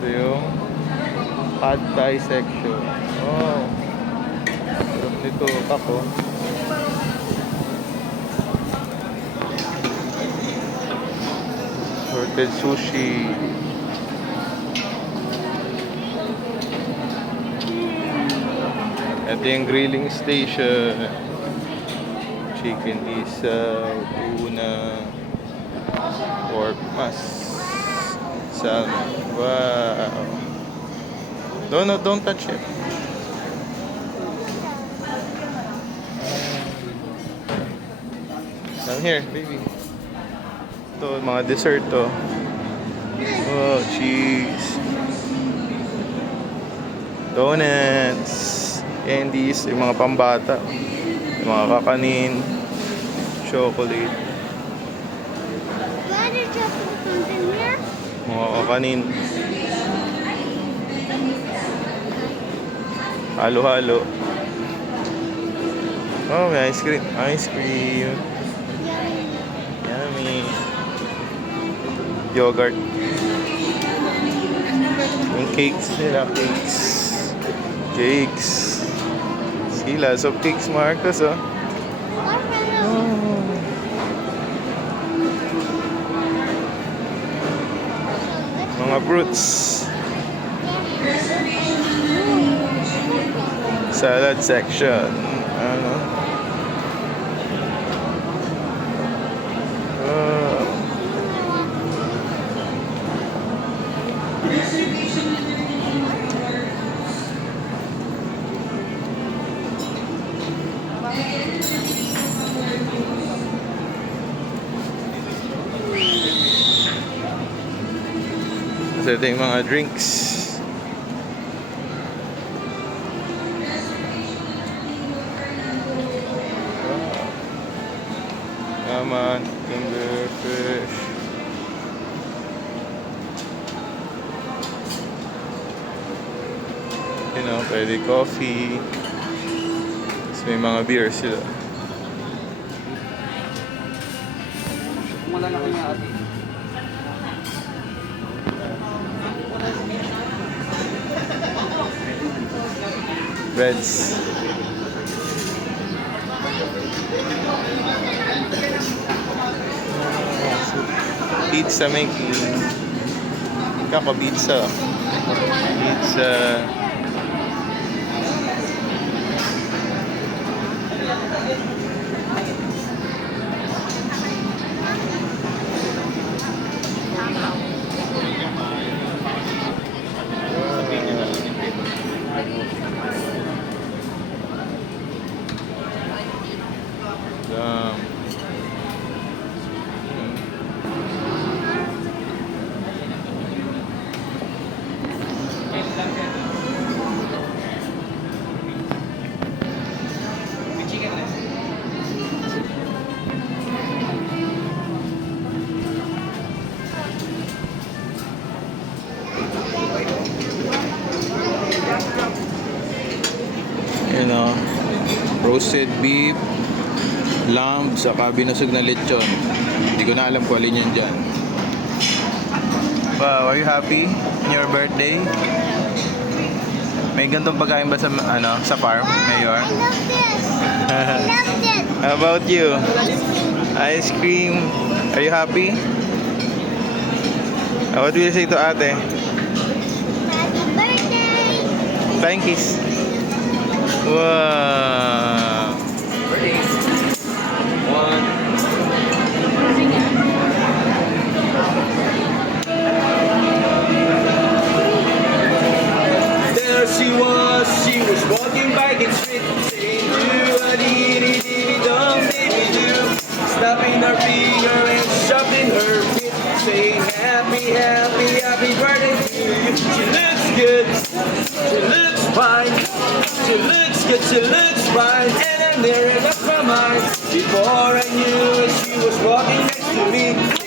Pad Thai section. Oh. Sarap nito, kako. Sorted sushi. Ito yung grilling station. Chicken isaw, tuna, pork mas, salmon. Wow. No, no, don't touch it. Come here, baby. Ito, mga dessert to. Oh, cheese. Donuts. Candies, yung mga pambata. Yung mga kakanin. Chocolate. Mga kakanin. Halo-halo. Oh, may ice cream. Ice cream. Yummy. Yogurt. Yung cakes nila, cakes. Cakes. Lots of cakes, Marcos, oh. Mga fruits. Salad section. Ito yung mga drinks. Yaman, timber, fish. You know, pwede coffee. Tapos may mga beer sila. Malalaki nga ate. Reds. Pizza making. Kako pizza. Pizza. You know, roasted beef, lamb, saka binusog na lechon. Hindi ko na alam kung alin yan dyan. Wow, are you happy in your birthday? May gantong pagkain ba sa, ano, sa farm, Mayor? I love this. I love this. How about you? Ice cream. Are you happy? Uh, what will you say to ate? Happy birthday. Flying kiss. Wow. One. There she was, she was walking by the street, saying do a dee snapping her finger and shoving her feet, saying happy happy happy birthday to you. She looks good, she looks good, she looks fine, and I'm up my mind. Before I knew it, she was walking next to me,